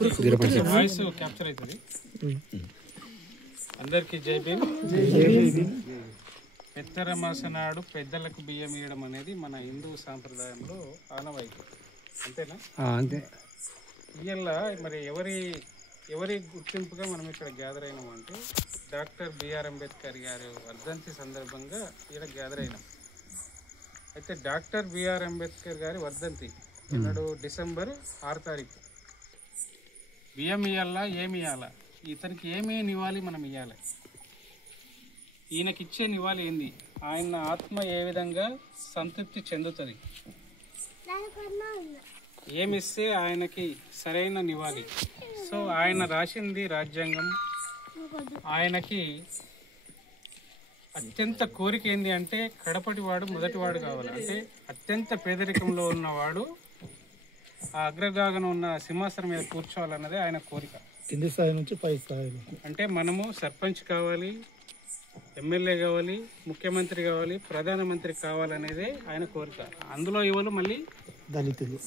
Voice capture అవుతుంది. అందరికీ జై భీమ్. పెద్దర మాస నాడు పెద్దలకు బియ్యం ఇవ్వడం అనేది మన హిందూ సాంప్రదాయంలో ఆనవాయితీ. అంతేనా? అంతే. ఇవాళ మరి ఎవరి గుర్తింపుగా మనం ఇక్కడ గ్యాదర్ అయినామంటే డాక్టర్ బిఆర్ అంబేద్కర్ గారి వర్ధంతి సందర్భంగా ఇక్కడ గ్యాదర్ అయినాం. అయితే డాక్టర్ బిఆర్ అంబేద్కర్ గారి వర్ధంతి ఈనాడు డిసెంబర్ 6 తారీఖు. బియ్యం ఇవ్వాలా, ఏమి ఇవ్వాలా, ఇతనికి ఏమి నివాళి మనం ఇవ్వాలి, ఈయనకిచ్చే నివాళి ఏంది, ఆయన ఆత్మ ఏ విధంగా సంతృప్తి చెందుతుంది, ఏమిస్తే ఆయనకి సరైన నివాళి. సో ఆయన రాసింది రాజ్యాంగం. ఆయనకి అత్యంత కోరిక ఏంది అంటే కడపటివాడు మొదటివాడు కావాలి. అంటే అత్యంత పేదరికంలో ఉన్నవాడు ఆ అగ్రగాగన ఉన్న సింహాసనం మీద కూర్చోవాలన్నదే ఆయన కోరిక. కింది స్థాయి నుంచి పై స్థాయి. అంటే మనము సర్పంచ్ కావాలి, ఎమ్మెల్యే కావాలి, ముఖ్యమంత్రి కావాలి, ప్రధానమంత్రి కావాలనేదే ఆయన కోరిక. అందులో ఎవరు మళ్ళీ దళితులు,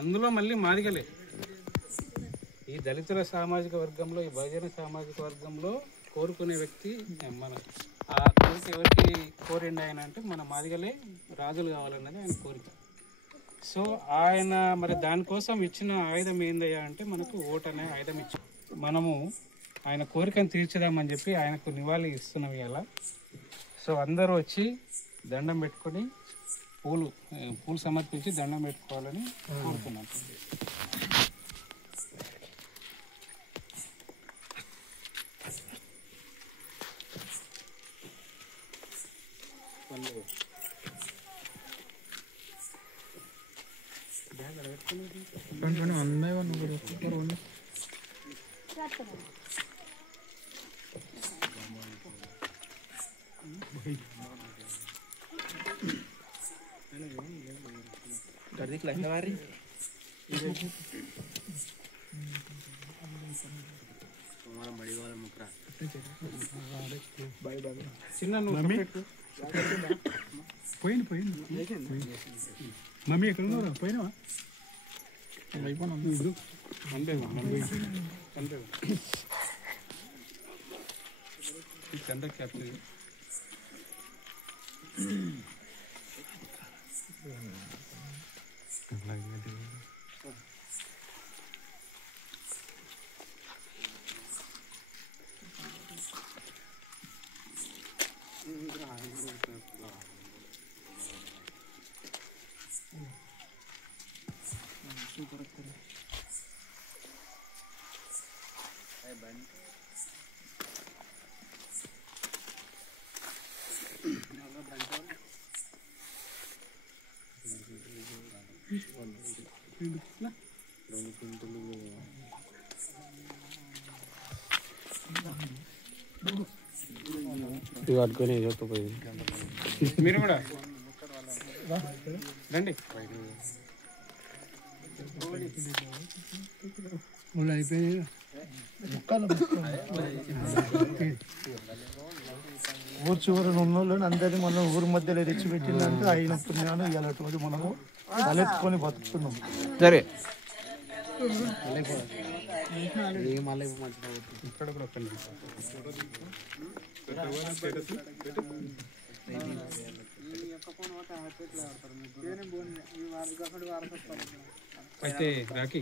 అందులో మళ్ళీ మాదిగలే. ఈ దళితుల సామాజిక వర్గంలో, ఈ బహుజన సామాజిక వర్గంలో కోరుకునే వ్యక్తి మన ఆ కోరిక ఎవరికి కోరిండి ఆయన అంటే మన మాదిగలే రాజులు కావాలన్నది ఆయన కోరిక. సో ఆయన మరి దానికోసం ఇచ్చిన ఆయుధం ఏందయ్యా అంటే మనకు ఓటు అనే ఆయుధం ఇచ్చి మనము ఆయన కోరికను తీర్చుదామని చెప్పి ఆయనకు నివాళి ఇస్తున్నాం ఇవాళ. సో అందరూ వచ్చి దండం పెట్టుకొని పూలు సమర్పించి దండం పెట్టుకోవాలని కోరుతున్నాను. మమ్మీ ఎక్కడ ఉన్నారా? పోయినావా? చంద్ర క్యాప్చర్ మీరు కూడా రండి. అయిపోయి ఊరు చివరన ఉన్న వాళ్ళని అందరినీ మనం ఊరి మధ్యలో తెచ్చిపెట్టిందంటే అయిన పుణ్యాన్ని ఇలాంటి మనము తలెత్తుకొని బతుకుతున్నాం. సరే ఇక్కడ కూడా అయితే రాఖీ